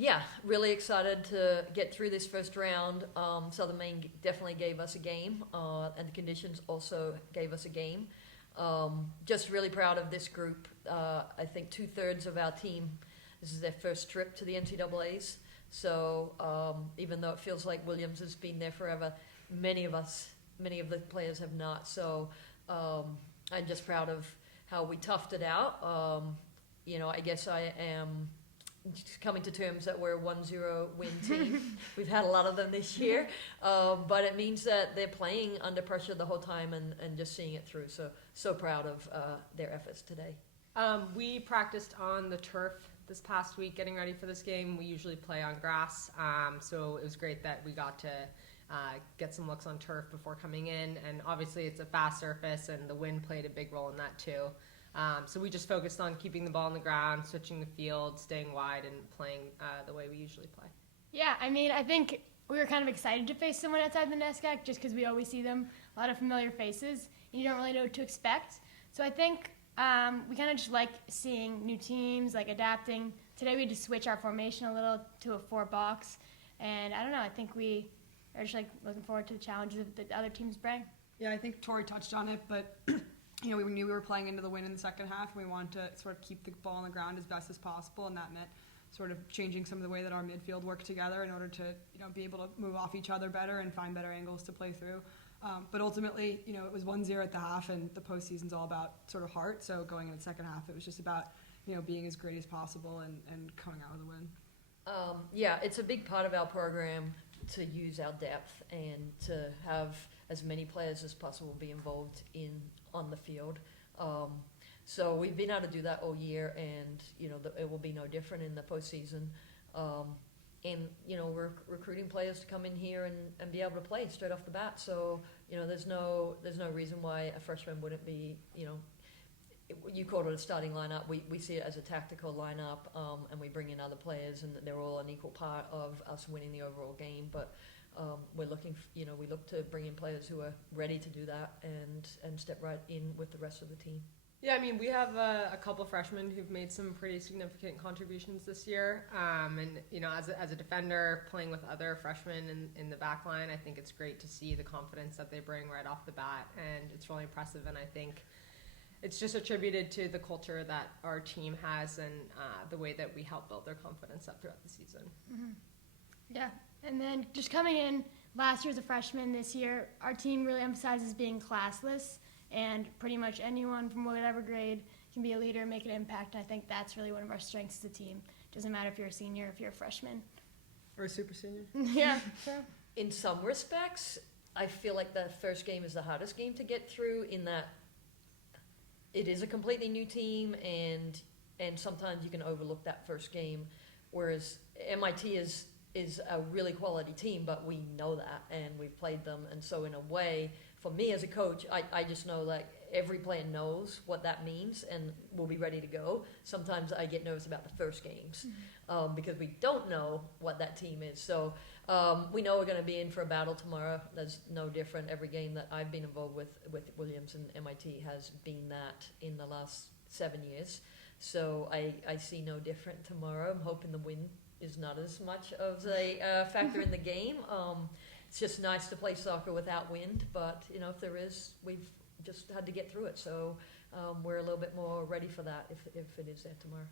Yeah, really excited to get through this first round. Southern Maine definitely gave us a game, and the conditions also gave us a game. Just really proud of this group. I think 2/3 of our team, this is their first trip to the NCAAs. So even though it feels like Williams has been there forever, many of the players have not. So I'm just proud of how we toughed it out. I guess I am just coming to terms that we're a 1-0 win team. We've had a lot of them this year, but it means that they're playing under pressure the whole time and just seeing it through. So proud of their efforts today. We practiced on the turf this past week getting ready for this game. We usually play on grass, so it was great that we got to get some looks on turf before coming in, and obviously it's a fast surface and the wind played a big role in that too. So we just focused on keeping the ball on the ground, switching the field, staying wide, and playing the way we usually play. Yeah, I think we were kind of excited to face someone outside the NESCAC just because we always see them, a lot of familiar faces, and you don't really know what to expect. So I think we kind of just like seeing new teams, like adapting. Today we had to switch our formation a little to a 4-box, and I don't know, I think we are just looking forward to the challenges that the other teams bring. Yeah, I think Tori touched on it, but we knew we were playing into the wind in the second half, and we wanted to sort of keep the ball on the ground as best as possible, and that meant sort of changing some of the way that our midfield worked together in order to be able to move off each other better and find better angles to play through. But ultimately, it was 1-0 at the half, and the postseason's all about sort of heart. So going into the second half, it was just about being as great as possible and coming out with a win. Yeah, it's a big part of our program to use our depth and to have as many players as possible be involved on the field. So we've been able to do that all year, and it will be no different in the postseason. And we're recruiting players to come in here and be able to play straight off the bat. So there's no reason why a freshman wouldn't be. You called it a starting lineup. We see it as a tactical lineup, and we bring in other players, and they're all an equal part of us winning the overall game. But we look to bring in players who are ready to do that and step right in with the rest of the team. Yeah, we have a couple freshmen who've made some pretty significant contributions this year. And as a defender playing with other freshmen in the back line, I think it's great to see the confidence that they bring right off the bat, and it's really impressive. And I think it's just attributed to the culture that our team has and the way that we help build their confidence up throughout the season. Mm-hmm. Yeah, and then just coming in last year as a freshman, this year our team really emphasizes being classless, and pretty much anyone from whatever grade can be a leader and make an impact. And I think that's really one of our strengths as a team. Doesn't matter if you're a senior, if you're a freshman. Or a super senior. Yeah, sure. In some respects, I feel like the first game is the hardest game to get through, in that it is a completely new team, and sometimes you can overlook that first game, whereas MIT is a really quality team, but we know that and we've played them. And so in a way, for me as a coach, I just know every player knows what that means and will be ready to go. Sometimes I get nervous about the first games because we don't know what that team is. So we know we're going to be in for a battle tomorrow. That's no different. Every game that I've been involved with Williams and MIT has been that in the last 7 years. So I see no different tomorrow. I'm hoping the win is not as much of a factor in the game. It's just nice to play soccer without wind, but if there is, we've just had to get through it. So we're a little bit more ready for that if it is there tomorrow.